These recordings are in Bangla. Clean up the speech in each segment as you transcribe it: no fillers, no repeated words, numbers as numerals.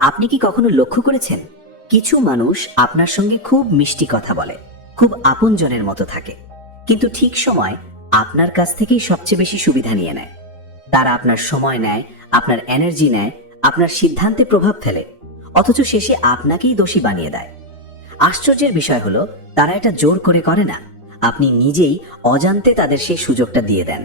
আপনি কি কখনো লক্ষ্য করেছেন কিছু মানুষ আপনার সঙ্গে খুব মিষ্টি কথা বলে, খুব আপনজনের মতো থাকে, কিন্তু ঠিক সময় আপনার কাছ থেকেই সবচেয়ে বেশি সুবিধা নিয়ে নেয়। তারা আপনার সময় নেয়, আপনার এনার্জি নেয়, আপনার সিদ্ধান্তে প্রভাব ফেলে, অথচ শেষে আপনাকেই দোষী বানিয়ে দেয়। আশ্চর্যের বিষয় হলো তারা এটা জোর করে না, আপনি নিজেই অজান্তে তাদের সেই সুযোগটা দিয়ে দেন।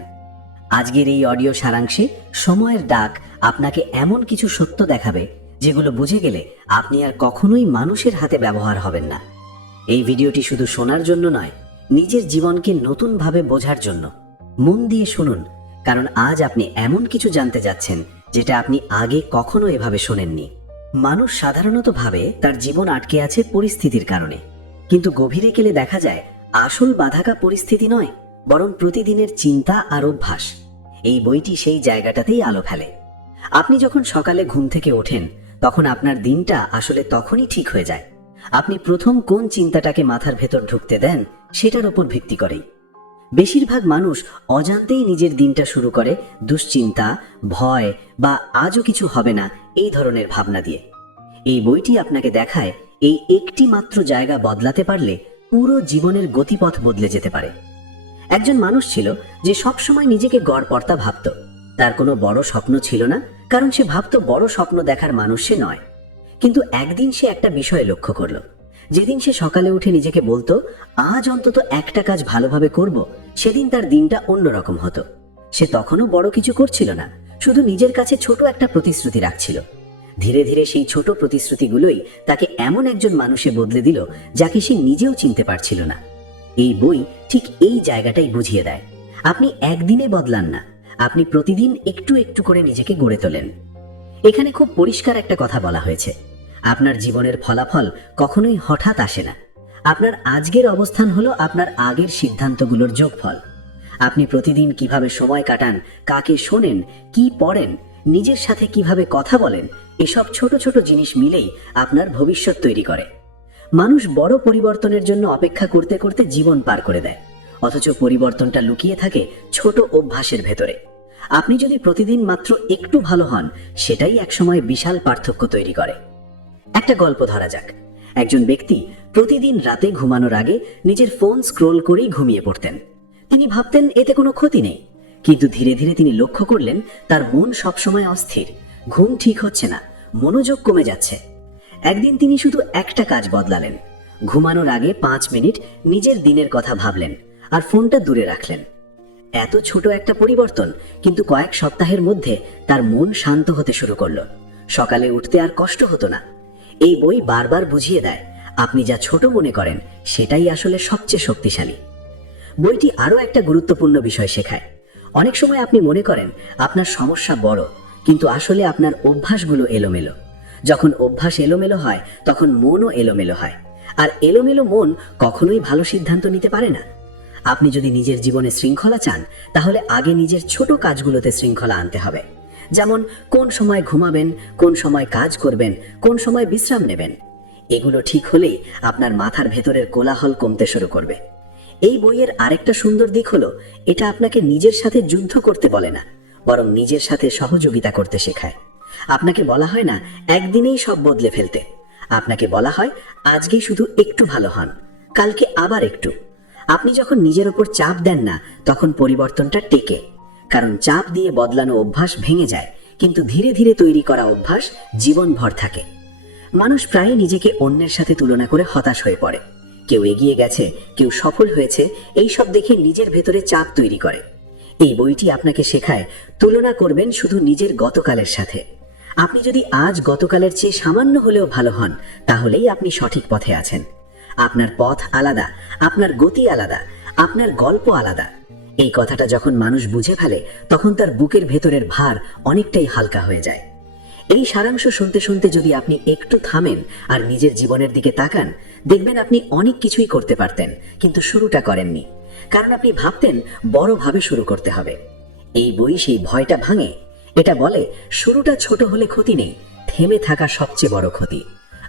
আজকের এই অডিও সারাংশে সময়ের ডাক আপনাকে এমন কিছু সত্য দেখাবে যেগুলো বুঝে গেলে আপনি আর কখনোই মানুষের হাতে ব্যবহার হবেন না। এই ভিডিওটি শুধু শোনার জন্য নয়, নিজের জীবনকে নতুনভাবে বোঝার জন্য। মন দিয়ে শুনুন, কারণ আজ আপনি এমন কিছু জানতে যাচ্ছেন যেটা আপনি আগে কখনো এভাবে শোনেননি। মানুষ সাধারণত ভাবে তার জীবন আটকে আছে পরিস্থিতির কারণে, কিন্তু গভীরে গেলে দেখা যায় আসল বাধাকা পরিস্থিতি নয়, বরং প্রতিদিনের চিন্তা আর অভ্যাস। এই বইটি সেই জায়গাটাতেই আলো ফেলে। আপনি যখন সকালে ঘুম থেকে ওঠেন, তখন আপনার দিনটা আসলে তখনই ঠিক হয়ে যায়। আপনি প্রথম কোন চিন্তাটাকে মাথার ভেতর ঢুকতে দেন সেটার উপর ভিত্তি করেই। বেশিরভাগ মানুষ অজান্তেই নিজের দিনটা শুরু করে দুশ্চিন্তা, ভয় বা আজও কিছু হবে না এই ধরনের ভাবনা দিয়ে। এই বইটি আপনাকে দেখায় এই একটি মাত্র জায়গা বদলাতে পারলে পুরো জীবনের গতিপথ বদলে যেতে পারে। একজন মানুষ ছিল যে সবসময় নিজেকে গড়পড়তা ভাবত। তার কোনো বড় স্বপ্ন ছিল না, কারণ সে ভাবত বড় স্বপ্ন দেখার মানুষ সে নয়। কিন্তু একদিন সে একটা বিষয় লক্ষ্য করলো। যেদিন সে সকালে উঠে নিজেকে বলতো আজ অন্তত একটা কাজ ভালোভাবে করব, সেদিন তার দিনটা অন্যরকম হতো। সে তখনও বড় কিছু করছিল না, শুধু নিজের কাছে ছোট একটা প্রতিশ্রুতি রাখছিল। ধীরে ধীরে সেই ছোট প্রতিশ্রুতিগুলোই তাকে এমন একজন মানুষে বদলে দিল যাকে সে নিজেও চিনতে পারছিল না। এই বই ঠিক এই জায়গাটাই বুঝিয়ে দেয়। আপনি একদিনে বদলান না, আপনি প্রতিদিন একটু একটু করে নিজেকে গড়ে তোলেন। এখানে খুব পরিষ্কার একটা কথা বলা হয়েছে, আপনার জীবনের ফলাফল কখনোই হঠাৎ আসে না। আপনার আজকের অবস্থান হলো আপনার আগের সিদ্ধান্তগুলোর যোগফল। আপনি প্রতিদিন কিভাবে সময় কাটান, কাকে শোনেন, কি পড়েন, নিজের সাথে কিভাবে কথা বলেন, এসব ছোট ছোট জিনিস মিলেই আপনার ভবিষ্যৎ তৈরি করে। মানুষ বড় পরিবর্তনের জন্য অপেক্ষা করতে করতে জীবন পার করে দেয়, অথচ পরিবর্তনটা লুকিয়ে থাকে ছোট অভ্যাসের ভেতরে। আপনি যদি প্রতিদিন মাত্র একটু ভালো হন, সেটাই একসময় বিশাল পার্থক্য তৈরি করে। একটা গল্প ধরা যাক। একজন ব্যক্তি প্রতিদিন রাতে ঘুমানোর আগে নিজের ফোন স্ক্রোল করেই ঘুমিয়ে পড়তেন। তিনি ভাবতেন এতে কোনো ক্ষতি নেই, কিন্তু ধীরে ধীরে তিনি লক্ষ্য করলেন তার মন সবসময় অস্থির, ঘুম ঠিক হচ্ছে না, মনোযোগ কমে যাচ্ছে। একদিন তিনি শুধু একটা কাজ বদলালেন, ঘুমানোর আগে 5 মিনিট নিজের দিনের কথা ভাবলেন আর ফোনটা দূরে রাখলেন। এত ছোট একটা পরিবর্তন, কিন্তু কয়েক সপ্তাহের মধ্যে তার মন শান্ত হতে শুরু করলো। সকালে উঠতে আর কষ্ট হতো না। এই বই বারবার বুঝিয়ে দেয়, আপনি যা ছোট মনে করেন সেটাই আসলে সবচেয়ে শক্তিশালী। বইটি আরও একটা গুরুত্বপূর্ণ বিষয় শেখায়। অনেক সময় আপনি মনে করেন আপনার সমস্যা বড়, কিন্তু আসলে আপনার অভ্যাসগুলো এলোমেলো। যখন অভ্যাস এলোমেলো হয়, তখন মনও এলোমেলো হয়, আর এলোমেলো মন কখনোই ভালো সিদ্ধান্ত নিতে পারে না। আপনি যদি নিজের জীবনে শৃঙ্খলা চান, তাহলে আগে নিজের ছোট কাজগুলোতে শৃঙ্খলা আনতে হবে। যেমন কোন সময় ঘুমাবেন, কোন সময় কাজ করবেন, কোন সময় বিশ্রাম নেবেন। এগুলো ঠিক হলেই আপনার মাথার ভেতরের কোলাহল কমতে শুরু করবে। এই বইয়ের আরেকটা সুন্দর দিক হলো, এটা আপনাকে নিজের সাথে যুদ্ধ করতে বলে না, বরং নিজের সাথে সহযোগিতা করতে শেখায়। আপনাকে বলা হয় না একদিনেই সব বদলে ফেলতে, আপনাকে বলা হয় আজকে শুধু একটু ভালো হন, কালকে আবার একটু। আপনি যখন নিজের উপর চাপ দেন না, তখন পরিবর্তনটা টেকে, কারণ চাপ দিয়ে বদলানো অভ্যাস ভেঙে যায়, কিন্তু ধীরে ধীরে তৈরি করা অভ্যাস জীবনভর থাকে। মানুষ প্রায় নিজেকে অন্যের সাথে তুলনা করে হতাশ হয়ে পড়ে। কেউ এগিয়ে গেছে, কেউ সফল হয়েছে, এই সব দেখে নিজের ভেতরে চাপ তৈরি করে। এই বইটি আপনাকে শেখায় তুলনা করবেন শুধু নিজের গতকালের সাথে। আপনি যদি আজ গতকালের চেয়ে সামান্য হলেও ভালো হন, তাহলেই আপনি সঠিক পথে আছেন। আপনার পথ আলাদা, আপনার গতি আলাদা, আপনার গল্প আলাদা। এই কথাটা যখন মানুষ বুঝে ফেলে, তখন তার বুকের ভেতরের ভার অনেকটাই হালকা হয়ে যায়। এই সারাংশ শুনতে শুনতে যদি আপনি একটু থামেন আর নিজের জীবনের দিকে তাকান, দেখবেন আপনি অনেক কিছুই করতে পারতেন, কিন্তু শুরুটা করেননি, কারণ আপনি ভাবতেন বড়ভাবে শুরু করতে হবে। এই বই সেই ভয়টা ভাঙে। এটা বলে শুরুটা ছোট হলে ক্ষতি নেই, থেমে থাকা সবচেয়ে বড় ক্ষতি।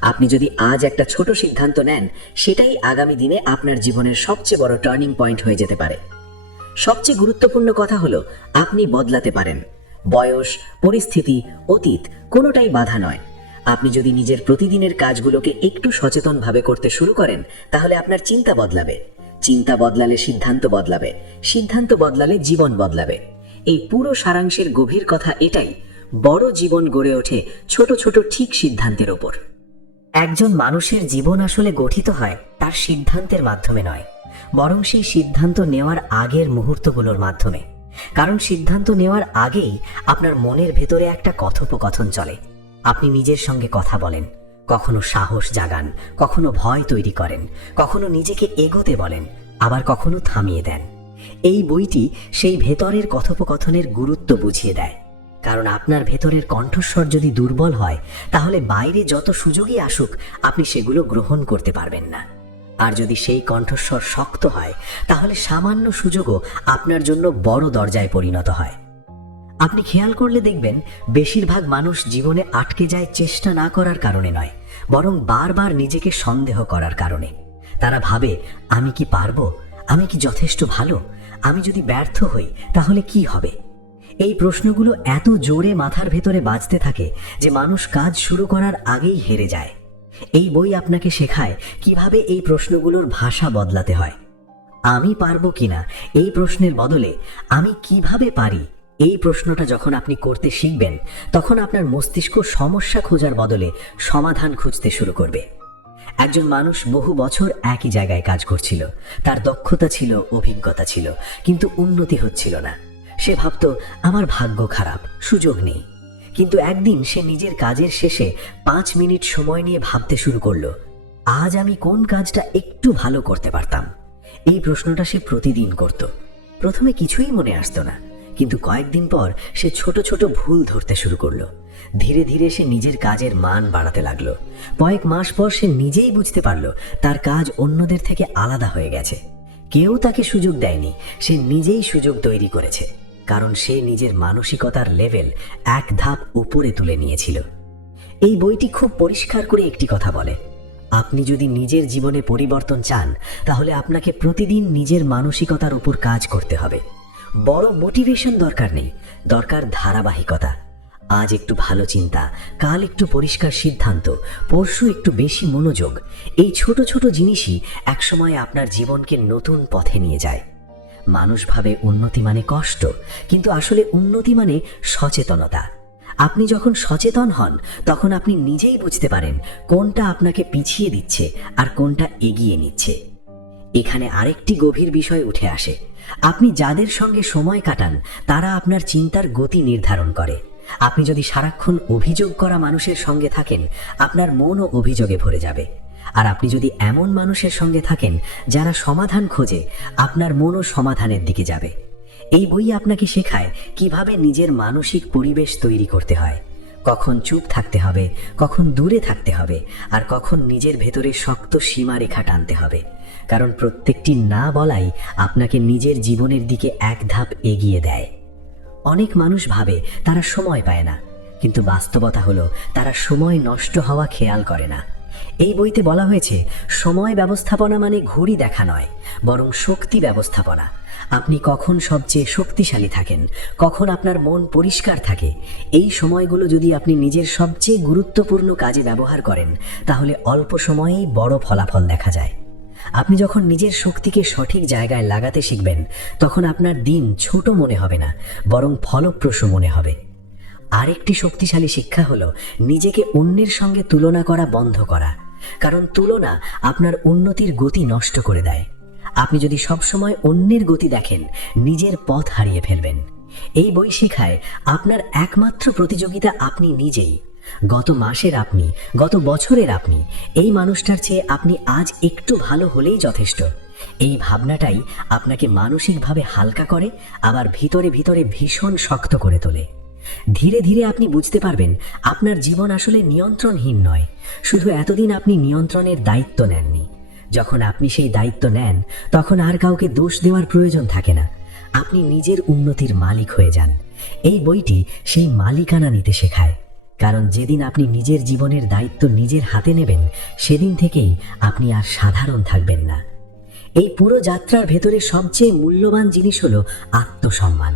আপনি যদি আজ একটা ছোট সিদ্ধান্ত নেন, সেটাই আগামী দিনে আপনার জীবনের সবচেয়ে বড় টার্নিং পয়েন্ট হয়ে যেতে পারে। সবচেয়ে গুরুত্বপূর্ণ কথা হলো, আপনি বদলাতে পারেন। বয়স, পরিস্থিতি, অতীত কোনোটাই বাধা নয়। আপনি যদি নিজের প্রতিদিনের কাজগুলোকে একটু সচেতনভাবে করতে শুরু করেন, তাহলে আপনার চিন্তা বদলাবে, চিন্তা বদলালে সিদ্ধান্ত বদলাবে, সিদ্ধান্ত বদলালে জীবন বদলাবে। এই পুরো সারাংশের গভীর কথা এটাই, বড় জীবন গড়ে ওঠে ছোট ছোট ঠিক সিদ্ধান্তের ওপর। একজন মানুষের জীবন আসলে গঠিত হয় তার সিদ্ধান্তের মাধ্যমে নয়, বরং সেই সিদ্ধান্ত নেওয়ার আগের মুহূর্তগুলোর মাধ্যমে। কারণ সিদ্ধান্ত নেওয়ার আগেই আপনার মনের ভেতরে একটা কথোপকথন চলে। আপনি নিজের সঙ্গে কথা বলেন, কখনো সাহস জাগান, কখনো ভয় তৈরি করেন, কখনো নিজেকে এগোতে বলেন, আবার কখনো থামিয়ে দেন। এই বইটি সেই ভেতরের কথোপকথনের গুরুত্ব বুঝিয়ে দেয়। কারণ আপনার ভেতরের কণ্ঠস্বর যদি দুর্বল হয়, তাহলে বাইরে যত সুযোগই আসুক আপনি সেগুলো গ্রহণ করতে পারবেন না। আর যদি সেই কণ্ঠস্বর শক্ত হয়, তাহলে সামান্য সুযোগও আপনার জন্য বড় দরজায় পরিণত হয়। আপনি খেয়াল করলে দেখবেন, বেশিরভাগ মানুষ জীবনে আটকে যায় চেষ্টা না করার কারণে নয়, বরং বারবার নিজেকে সন্দেহ করার কারণে। তারা ভাবে, আমি কি পারবো, আমি কি যথেষ্ট ভালো, আমি যদি ব্যর্থ হই তাহলে কি হবে। এই প্রশ্নগুলো এত জোরে মাথার ভেতরে বাজতে থাকে যে মানুষ কাজ শুরু করার আগেই হেরে যায়। এই বই আপনাকে শেখায় কিভাবে এই প্রশ্নগুলোর ভাষা বদলাতে হয়। আমি পারবো কিনা এই প্রশ্নের বদলে আমি কিভাবে পারি এই প্রশ্নটা যখন আপনি করতে শিখবেন, তখন আপনার মস্তিষ্ক সমস্যা খোঁজার বদলে সমাধান খুঁজতে শুরু করবে। একজন মানুষ বহু বছর একই জায়গায় কাজ করছিল, তার দক্ষতা ছিল, অভিজ্ঞতা ছিল, কিন্তু উন্নতি হচ্ছিল না। সে ভাবত, আমার ভাগ্য খারাপ, সুযোগ নেই। কিন্তু একদিন সে নিজের কাজের শেষে 5 মিনিট সময় নিয়ে ভাবতে শুরু করলো, আজ আমি কোন কাজটা একটু ভালো করতে পারতাম। এই প্রশ্নটা সে প্রতিদিন করত। প্রথমে কিছুই মনে আসতো না, কিন্তু কয়েকদিন পর সে ছোট ছোট ভুল ধরতে শুরু করলো। ধীরে ধীরে সে নিজের কাজের মান বাড়াতে লাগলো। কয়েক মাস পর সে নিজেই বুঝতে পারলো তার কাজ অন্যদের থেকে আলাদা হয়ে গেছে। কেউ তাকে সুযোগ দেয়নি, সে নিজেই সুযোগ তৈরি করেছে। কারণ সে নিজের মানসিকতার লেভেল এক ধাপ উপরে তুলে নিয়েছিল। এই বইটি খুব পরিষ্কার করে একটি কথা বলে, আপনি যদি নিজের জীবনে পরিবর্তন চান, তাহলে আপনাকে প্রতিদিন নিজের মানসিকতার উপর কাজ করতে হবে। বড় মোটিভেশন দরকার নেই, দরকার ধারাবাহিকতা। আজ একটু ভালো চিন্তা, কাল একটু পরিষ্কার সিদ্ধান্ত, পরশু একটু বেশি মনোযোগ। এই ছোট ছোট জিনিসই একসময় আপনার জীবনকে নতুন পথে নিয়ে যায়। মানুষ ভাবে উন্নতি মানে কষ্ট, কিন্তু আসলে উন্নতি মানে সচেতনতা। আপনি যখন সচেতন হন, তখন আপনি নিজেই বুঝতে পারেন কোনটা আপনাকে পিছিয়ে দিচ্ছে আর কোনটা এগিয়ে নিচ্ছে। এখানে আরেকটি গভীর বিষয় উঠে আসে, আপনি যাদের সঙ্গে সময় কাটান তারা আপনার চিন্তার গতি নির্ধারণ করে। আপনি যদি সারাক্ষণ অভিযোগ করা মানুষের সঙ্গে থাকেন, আপনার মনও অভিযোগে ভরে যাবে। আর আপনি যদি এমন মানুষের সঙ্গে থাকেন যারা সমাধান খোঁজে, আপনার মনও সমাধানের দিকে যাবে। এই বই আপনাকে শেখায় কিভাবে নিজের মানসিক পরিবেশ তৈরি করতে হয়, কখন চুপ থাকতে হবে, কখন দূরে থাকতে হবে, আর কখন নিজের ভেতরে শক্ত সীমারেখা টানতে হবে। কারণ প্রত্যেকটি না বলাই আপনাকে নিজের জীবনের দিকে এক ধাপ এগিয়ে দেয়। অনেক মানুষ ভাবে তারা সময় পায় না, কিন্তু বাস্তবতা হলো তারা সময় নষ্ট হওয়া খেয়াল করে না। এই বইতে বলা হয়েছে, সময় ব্যবস্থাপনা মানে ঘড়ি দেখা নয়, বরং শক্তি ব্যবস্থাপনা। আপনি কখন সবচেয়ে শক্তিশালী থাকেন, কখন আপনার মন পরিষ্কার থাকে, এই সময়গুলো যদি আপনি নিজের সবচেয়ে গুরুত্বপূর্ণ কাজে ব্যবহার করেন, তাহলে অল্প সময়েই বড় ফলাফল দেখা যায়। আপনি যখন নিজের শক্তিকে সঠিক জায়গায় লাগাতে শিখবেন, তখন আপনার দিন ছোট মনে হবে না, বরং ফলপ্রসূ মনে হবে। আরেকটি শক্তিশালী শিক্ষা হলো নিজেকে অন্যের সঙ্গে তুলনা করা বন্ধ করা। কারণ তুলনা আপনার উন্নতির গতি নষ্ট করে দেয়। আপনি যদি সবসময় অন্যের গতি দেখেন, নিজের পথ হারিয়ে ফেলবেন। এই বই শেখায় আপনার একমাত্র প্রতিযোগিতা আপনি নিজেই। গত মাসের আপনি, গত বছরের আপনি, এই মানুষটার চেয়ে আপনি আজ একটু ভালো হলেই যথেষ্ট। এই ভাবনাটাই আপনাকে মানসিকভাবে হালকা করে, আবার ভিতরে ভিতরে ভীষণ শক্ত করে তোলে। ধীরে ধীরে আপনি বুঝতে পারবেন আপনার জীবন আসলে নিয়ন্ত্রণহীন নয়, শুধু এতদিন আপনি নিয়ন্ত্রণের দায়িত্ব নেননি। যখন আপনি সেই দায়িত্ব নেন, তখন আর কাউকে দোষ দেওয়ার প্রয়োজন থাকে না, আপনি নিজের উন্নতির মালিক হয়ে যান। এই বইটি সেই মালিকানা নিতে শেখায়। কারণ যেদিন আপনি নিজের জীবনের দায়িত্ব নিজের হাতে নেবেন, সেদিন থেকেই আপনি আর সাধারণ থাকবেন না। এই পুরো যাত্রার ভেতরে সবচেয়ে মূল্যবান জিনিস হলো আত্মসম্মান।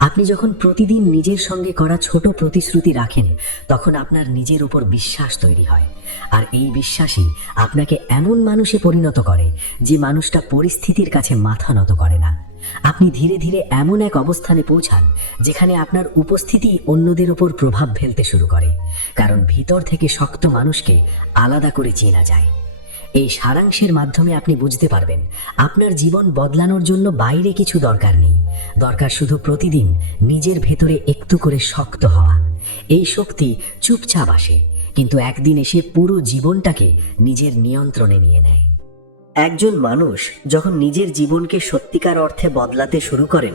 আপনি যখন প্রতিদিন নিজের সঙ্গে করা ছোট প্রতিশ্রুতি রাখেন, তখন আপনার নিজের উপর বিশ্বাস তৈরি হয়। আর এই বিশ্বাসই আপনাকে এমন মানুষে পরিণত করে যে মানুষটা পরিস্থিতির কাছে মাথা নত করে না। আপনি ধীরে ধীরে এমন এক অবস্থানে পৌঁছান যেখানে আপনার উপস্থিতি অন্যদের উপর প্রভাব ফেলতে শুরু করে, কারণ ভিতর থেকে শক্ত মানুষকে আলাদা করে চেনা যায়। এই সারাংশের মাধ্যমে আপনি বুঝতে পারবেন আপনার জীবন বদলানোর জন্য বাইরে কিছু দরকার নেই, দরকার শুধু প্রতিদিন নিজের ভেতরে একটু করে শক্ত হওয়া। এই শক্তি চুপচাপ আসে, কিন্তু একদিন এসে পুরো জীবনটাকে নিজের নিয়ন্ত্রণে নিয়ে নেয়। একজন মানুষ যখন নিজের জীবনকে সত্যিকার অর্থে বদলাতে শুরু করেন,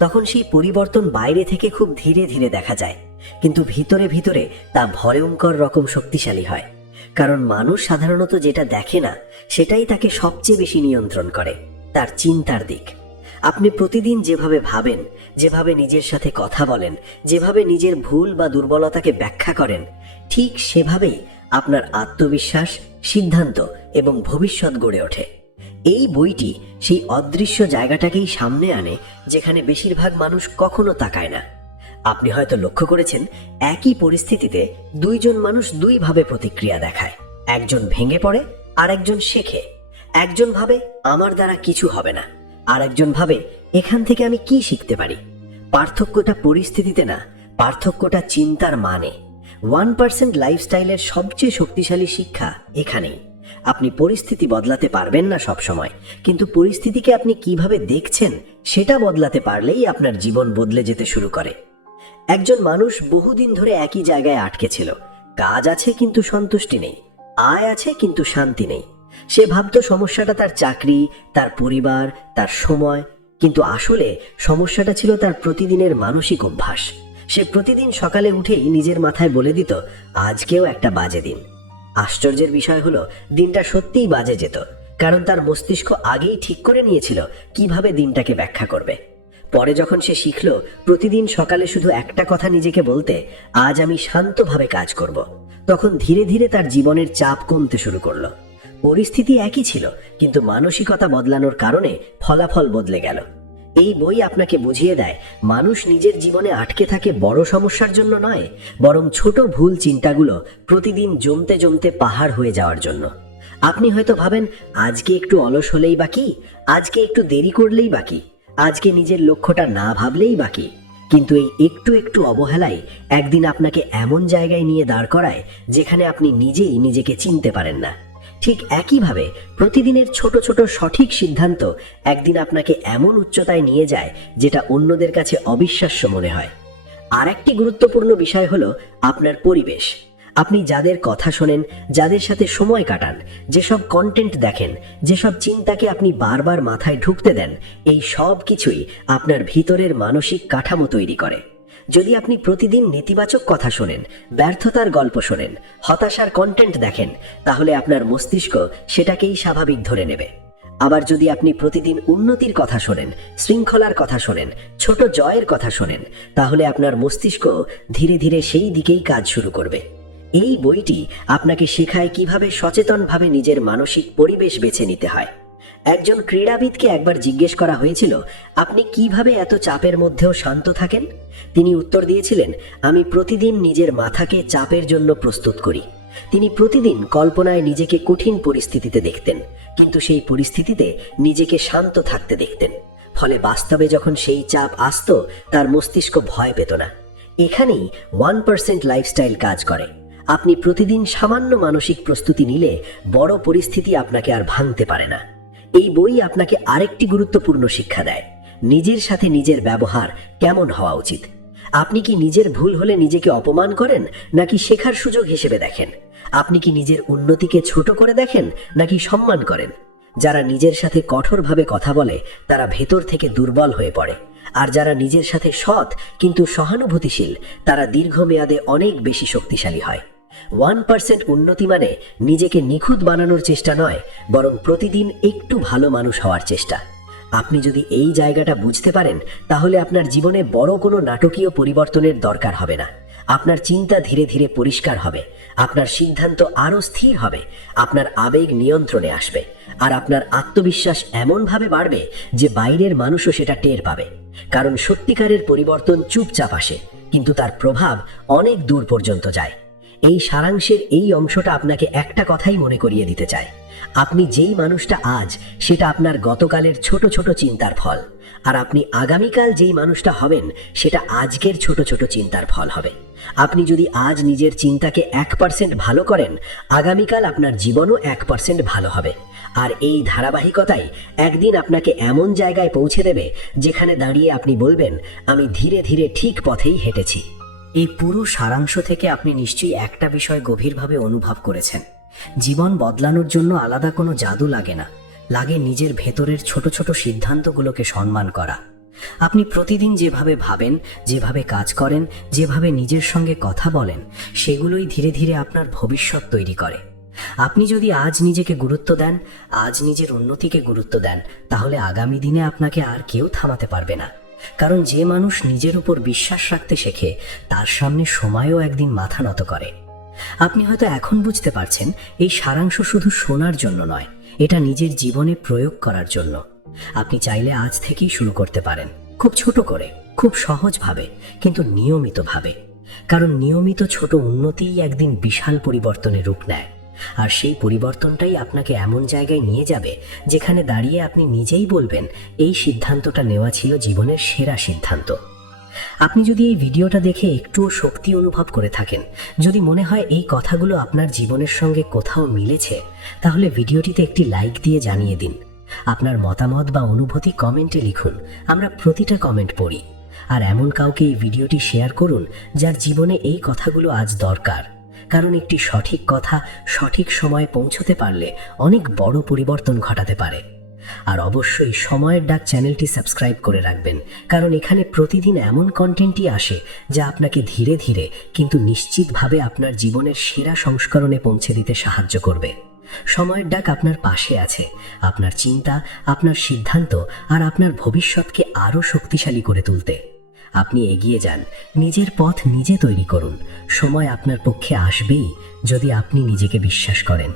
তখন সেই পরিবর্তন বাইরে থেকে খুব ধীরে ধীরে দেখা যায়, কিন্তু ভিতরে ভিতরে তা ভয়ঙ্কর রকম শক্তিশালী হয়। কারণ মানুষ সাধারণত যেটা দেখে না, সেটাই তাকে সবচেয়ে বেশি নিয়ন্ত্রণ করে, তার চিন্তার দিক। আপনি প্রতিদিন যেভাবে ভাবেন, যেভাবে নিজের সাথে কথা বলেন, যেভাবে নিজের ভুল বা দুর্বলতাকে ব্যাখ্যা করেন, ঠিক সেভাবেই আপনার আত্মবিশ্বাস, সিদ্ধান্ত এবং ভবিষ্যৎ গড়ে ওঠে। এই বইটি সেই অদৃশ্য জায়গাটাকেই সামনে আনে যেখানে বেশিরভাগ মানুষ কখনো তাকায় না। আপনি হয়তো লক্ষ্য করেছেন, একই পরিস্থিতিতে দুইজন মানুষ দুইভাবে প্রতিক্রিয়া দেখায়। একজন ভেঙে পড়ে, আর একজন শেখে। একজন ভাবে আমার দ্বারা কিছু হবে না, আর একজন ভাবে এখান থেকে আমি কি শিখতে পারি। পার্থক্যটা পরিস্থিতিতে না, পার্থক্যটা চিন্তার মানে। 1% লাইফস্টাইলের সবচেয়ে শক্তিশালী শিক্ষা এখানেই। আপনি পরিস্থিতি বদলাতে পারবেন না সব সময়, কিন্তু পরিস্থিতিকে আপনি কিভাবে দেখছেন সেটা বদলাতে পারলেই আপনার জীবন বদলে যেতে শুরু করে। একজন মানুষ বহুদিন ধরে একই জায়গায় আটকে ছিল। কাজ আছে কিন্তু সন্তুষ্টি নেই, আয় আছে কিন্তু শান্তি নেই। সে ভাবতো সমস্যাটা তার চাকরি, তার পরিবার, তার সময়, কিন্তু আসলে সমস্যাটা ছিল তার প্রতিদিনের মানসিক অভ্যাস। সে প্রতিদিন সকালে উঠেই নিজের মাথায় বলে দিত, আজকেও একটা বাজে দিন। আশ্চর্যের বিষয় হলো, দিনটা সত্যিই বাজে যেত, কারণ তার মস্তিষ্ক আগেই ঠিক করে নিয়েছিল কিভাবে দিনটাকে ব্যাখ্যা করবে। পরে যখন সে শিখল প্রতিদিন সকালে শুধু একটা কথা নিজেকে বলতে, আজ আমি শান্তভাবে কাজ করব, তখন ধীরে ধীরে তার জীবনের চাপ কমতে শুরু করলো। পরিস্থিতি একই ছিল, কিন্তু মানসিকতা বদলানোর কারণে ফলাফল বদলে গেল। এই বই আপনাকে বুঝিয়ে দেয়, মানুষ নিজের জীবনে আটকে থাকে বড় সমস্যার জন্য নয়, বরং ছোট ভুল চিন্তাগুলো প্রতিদিন জমতে জমতে পাহাড় হয়ে যাওয়ার জন্য। আপনি হয়তো ভাবেন, আজকে একটু অলস হলেই বাকি, আজকে একটু দেরি করলেই বাকি, আজকে নিজের লক্ষ্যটা না ভাবলেই বাকি। কিন্তু এই একটু একটু অবহেলাই একদিন আপনাকে এমন জায়গায় নিয়ে দাঁড় করায় যেখানে আপনি নিজেই নিজেকে চিনতে পারেন না। ঠিক একইভাবে প্রতিদিনের ছোট ছোট সঠিক সিদ্ধান্ত একদিন আপনাকে এমন উচ্চতায় নিয়ে যায় যেটা অন্যদের কাছে অবিশ্বাস্য মনে হয়। আর একটি গুরুত্বপূর্ণ বিষয় হলো আপনার পরিবেশ। আপনি যাদের কথা শোনেন, যাদের সাথে সময় কাটান, যেসব কন্টেন্ট দেখেন, যেসব চিন্তাকে আপনি বারবার মাথায় ঢুকতে দেন, এই সব কিছুই আপনার ভিতরের মানসিক কাঠামো তৈরি করে। যদি আপনি প্রতিদিন নেতিবাচক কথা শোনেন, ব্যর্থতার গল্প শোনেন, হতাশার কন্টেন্ট দেখেন, তাহলে আপনার মস্তিষ্ক সেটাকেই স্বাভাবিক ধরে নেবে। আবার যদি আপনি প্রতিদিন উন্নতির কথা শোনেন, শৃঙ্খলার কথা শোনেন, ছোট জয়ের কথা শোনেন, তাহলে আপনার মস্তিষ্ক ধীরে ধীরে সেই দিকেই কাজ শুরু করবে। এই বইটি আপনাকে শেখায় কিভাবে সচেতনভাবে নিজের মানসিক পরিবেশ বেছে নিতে হয়। একজন ক্রীড়াবিদকে একবার জিজ্ঞেস করা হয়েছিল, আপনি কিভাবে এত চাপের মধ্যেও শান্ত থাকেন? তিনি উত্তর দিয়েছিলেন, আমি প্রতিদিন নিজের মাথাকে চাপের জন্য প্রস্তুত করি। তিনি প্রতিদিন কল্পনায় নিজেকে কঠিন পরিস্থিতিতে দেখতেন, কিন্তু সেই পরিস্থিতিতে নিজেকে শান্ত থাকতে দেখতেন। ফলে বাস্তবে যখন সেই চাপ আসতো, তার মস্তিষ্ক ভয় পেত না। এখানেই 1% লাইফস্টাইল কাজ করে। আপনি প্রতিদিন সামান্য মানসিক প্রস্তুতি নিলে বড় পরিস্থিতি আপনাকে আর ভাঙতে পারে না। এই বই আপনাকে আরেকটি গুরুত্বপূর্ণ শিক্ষা দেয়, নিজের সাথে নিজের ব্যবহার কেমন হওয়া উচিত। আপনি কি নিজের ভুল হলে নিজেকে অপমান করেন, নাকি শেখার সুযোগ হিসেবে দেখেন? আপনি কি নিজের উন্নতিকে ছোট করে দেখেন, নাকি সম্মান করেন? যারা নিজের সাথে কঠোরভাবে কথা বলে তারা ভেতর থেকে দুর্বল হয়ে পড়ে, আর যারা নিজের সাথে সৎ কিন্তু সহানুভূতিশীল তারা দীর্ঘমেয়াদে অনেক বেশি শক্তিশালী হয়। 1% উন্নতি মানে নিজেকে নিখুঁত বানানোর চেষ্টা নয়, বরং প্রতিদিন একটু ভালো মানুষ হওয়ার চেষ্টা। আপনি যদি এই জায়গাটা বুঝতে পারেন, তাহলে আপনার জীবনে বড় কোনো নাটকীয় পরিবর্তনের দরকার হবে না। আপনার চিন্তা ধীরে ধীরে পরিষ্কার হবে, আপনার সিদ্ধান্ত আরও স্থির হবে, আপনার আবেগ নিয়ন্ত্রণে আসবে, আর আপনার আত্মবিশ্বাস এমনভাবে বাড়বে যে বাইরের মানুষও সেটা টের পাবে। কারণ সত্যিকারের পরিবর্তন চুপচাপ আসে, কিন্তু তার প্রভাব অনেক দূর পর্যন্ত যায়। এই সারাংশের এই অংশটা আপনাকে একটা কথাই মনে করিয়ে দিতে চায়, আপনি যেই মানুষটা আজ, সেটা আপনার গতকালের ছোট ছোট চিন্তার ফল, আর আপনি আগামীকাল যেই মানুষটা হবেন সেটা আজকের ছোট ছোট চিন্তার ফল হবে। আপনি যদি আজ নিজের চিন্তাকে 1% ভালো করেন, আগামীকাল আপনার জীবনও 1% ভালো হবে। আর এই ধারাবাহিকতাই একদিন আপনাকে এমন জায়গায় পৌঁছে দেবে যেখানে দাঁড়িয়ে আপনি বলবেন, আমি ধীরে ধীরে ঠিক পথেই হেঁটেছি। এই পুরো সারাংশ থেকে আপনি নিশ্চয়ই একটা বিষয় গভীরভাবে অনুভব করেছেন, জীবন বদলানোর জন্য আলাদা কোনো জাদু লাগে না, লাগে নিজের ভেতরের ছোট ছোট সিদ্ধান্তগুলোকে সম্মান করা। আপনি প্রতিদিন যেভাবে ভাবেন, যেভাবে কাজ করেন, যেভাবে নিজের সঙ্গে কথা বলেন, সেগুলোই ধীরে ধীরে আপনার ভবিষ্যৎ তৈরি করে। আপনি যদি আজ নিজেকে গুরুত্ব দেন, আজ নিজের উন্নতিকে গুরুত্ব দেন, তাহলে আগামী দিনে আপনাকে আর কেউ থামাতে পারবে না। কারণ যে মানুষ নিজের উপর বিশ্বাস রাখতে শেখে, তার সামনে সময়ও একদিন মাথা নত করে। আপনি হয়তো এখন বুঝতে পারছেন, এই সারাংশ শুধু শোনার জন্য নয়, এটা নিজের জীবনে প্রয়োগ করার জন্য। আপনি চাইলে আজ থেকেই শুরু করতে পারেন, খুব ছোট করে, খুব সহজভাবে, কিন্তু নিয়মিতভাবে। কারণ নিয়মিত ছোট উন্নতিই একদিন বিশাল পরিবর্তনের রূপ নেয়। আর সেই পরিবর্তনটাই আপনাকে এমন জায়গায় নিয়ে যাবে যেখানে দাঁড়িয়ে আপনি নিজেই বলবেন, এই সিদ্ধান্তটা নেওয়া ছিল জীবনের সেরা সিদ্ধান্ত। আপনি যদি এই ভিডিওটা দেখে একটুও শক্তি অনুভব করে থাকেন, যদি মনে হয় এই কথাগুলো আপনার জীবনের সঙ্গে কোথাও মিলেছে, তাহলে ভিডিওটিতে একটি লাইক দিয়ে জানিয়ে দিন। আপনার মতামত বা অনুভূতি কমেন্টে লিখুন, আমরা প্রতিটা কমেন্ট পড়ি। আর এমন কাউকে এই ভিডিওটি শেয়ার করুন যার জীবনে এই কথাগুলো আজ দরকার। কারণ একটি সঠিক কথা সঠিক সময়ে পৌঁছতে পারলে অনেক বড় পরিবর্তন ঘটাতে পারে। আর অবশ্যই সময়ের ডাক চ্যানেলটি সাবস্ক্রাইব করে রাখবেন, কারণ এখানে প্রতিদিন এমন কন্টেন্টই আসে যা আপনাকে ধীরে ধীরে কিন্তু নিশ্চিতভাবে আপনার জীবনের সেরা সংস্করণে পৌঁছে দিতে সাহায্য করবে। সময়ের ডাক আপনার পাশে আছে, আপনার চিন্তা, আপনার সিদ্ধান্ত আর আপনার ভবিষ্যৎকে আরও শক্তিশালী করে তুলতে। আপনি এগিয়ে যান, নিজের পথ নিজে তৈরি করুন। সময় আপনার পক্ষে আসবেই, যদি আপনি নিজেকে বিশ্বাস করেন।